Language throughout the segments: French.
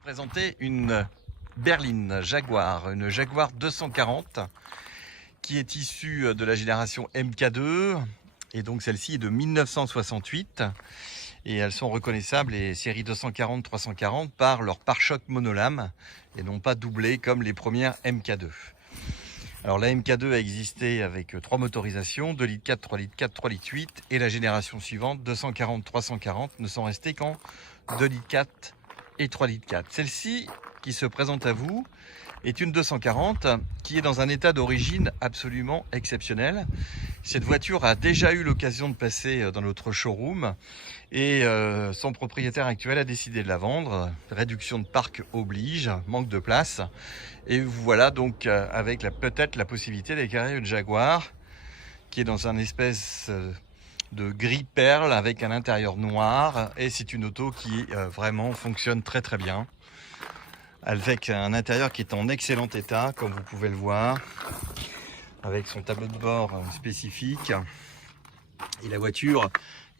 vous présenter une berline Jaguar, une Jaguar 240 qui est issue de la génération MK2 et donc celle-ci est de 1968 et elles sont reconnaissables, les séries 240-340, par leur pare-choc monolame et non pas doublé comme les premières MK2. Alors la MK2 a existé avec 3 motorisations, 2 litres 4, 3 litres 4, 3 litres 8 et la génération suivante 240-340 ne sont restés qu'en 2 litres 4 et 3 litres 4. Celle-ci qui se présente à vous est une 240 qui est dans un état d'origine absolument exceptionnel. Cette voiture a déjà eu l'occasion de passer dans notre showroom et son propriétaire actuel a décidé de la vendre. Réduction de parc oblige, manque de place. Et vous voilà donc avec peut-être la possibilité d'acquérir une Jaguar qui est dans un espèce de gris perle avec un intérieur noir, et c'est une auto qui vraiment fonctionne très très bien avec un intérieur qui est en excellent état comme vous pouvez le voir, avec son tableau de bord spécifique, et la voiture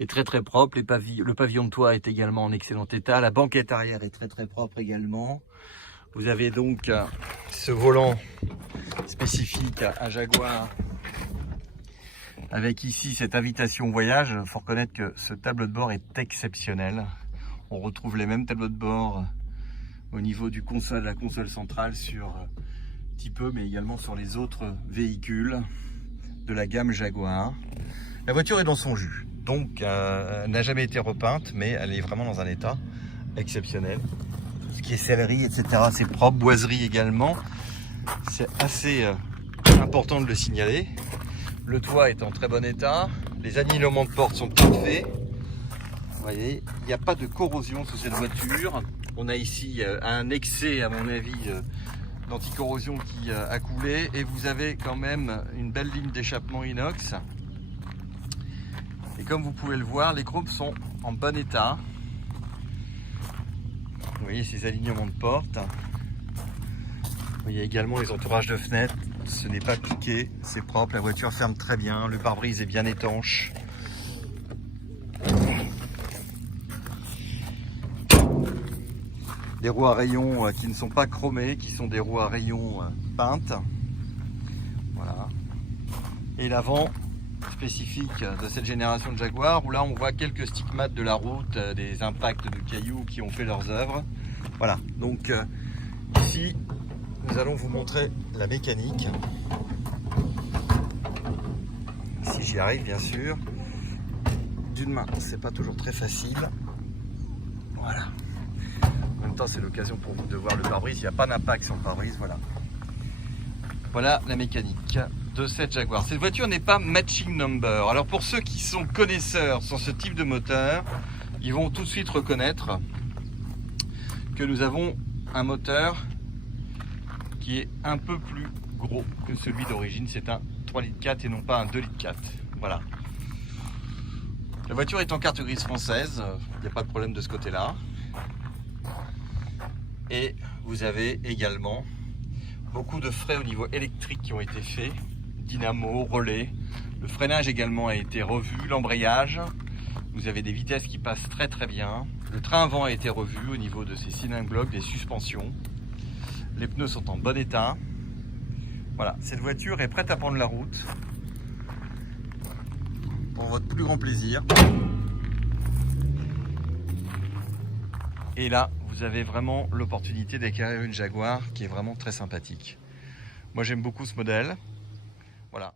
est très très propre. Le pavillon de toit est également en excellent état, la banquette arrière est très très propre également. Vous avez donc ce volant spécifique à Jaguar avec ici cette invitation au voyage. Il faut reconnaître que ce tableau de bord est exceptionnel. On retrouve les mêmes tableaux de bord au niveau de la console centrale sur petit peu, mais également sur les autres véhicules de la gamme Jaguar. La voiture est dans son jus, donc elle n'a jamais été repeinte, mais elle est vraiment dans un état exceptionnel. Tout ce qui est sellerie, etc., c'est propre, boiserie également. C'est assez important de le signaler. Le toit est en très bon état, les alignements de portes sont parfaits. Vous voyez, il n'y a pas de corrosion sous cette voiture. On a ici un excès, à mon avis, d'anticorrosion qui a coulé, et vous avez quand même une belle ligne d'échappement inox. Et comme vous pouvez le voir, les groupes sont en bon état. Vous voyez ces alignements de portes. Vous voyez également les entourages de fenêtres. Ce n'est pas piqué, c'est propre, la voiture ferme très bien, le pare-brise est bien étanche. Des roues à rayons qui ne sont pas chromées, qui sont des roues à rayons peintes. Voilà. Et l'avant spécifique de cette génération de Jaguar, où là on voit quelques stigmates de la route, des impacts de cailloux qui ont fait leurs œuvres. Voilà, donc ici nous allons vous montrer la mécanique. Si j'y arrive, bien sûr. D'une main, c'est pas toujours très facile. Voilà. En même temps, c'est l'occasion pour vous de voir le pare-brise. Il n'y a pas d'impact sur le pare-brise. Voilà. Voilà la mécanique de cette Jaguar. Cette voiture n'est pas matching number. Alors pour ceux qui sont connaisseurs sur ce type de moteur, ils vont tout de suite reconnaître que nous avons un moteur qui est un peu plus gros que celui d'origine. C'est un 3 litres 4 et non pas un 2 litres 4. Voilà. La voiture est en carte grise française, il n'y a pas de problème de ce côté-là. Et vous avez également beaucoup de frais au niveau électrique qui ont été faits, dynamo, relais. Le freinage également a été revu, l'embrayage. Vous avez des vitesses qui passent très très bien. Le train avant a été revu au niveau de ses cylindres blocs, des suspensions. Les pneus sont en bon état. Voilà, cette voiture est prête à prendre la route pour votre plus grand plaisir. Et là, vous avez vraiment l'opportunité d'acquérir une Jaguar qui est vraiment très sympathique. Moi, j'aime beaucoup ce modèle. Voilà.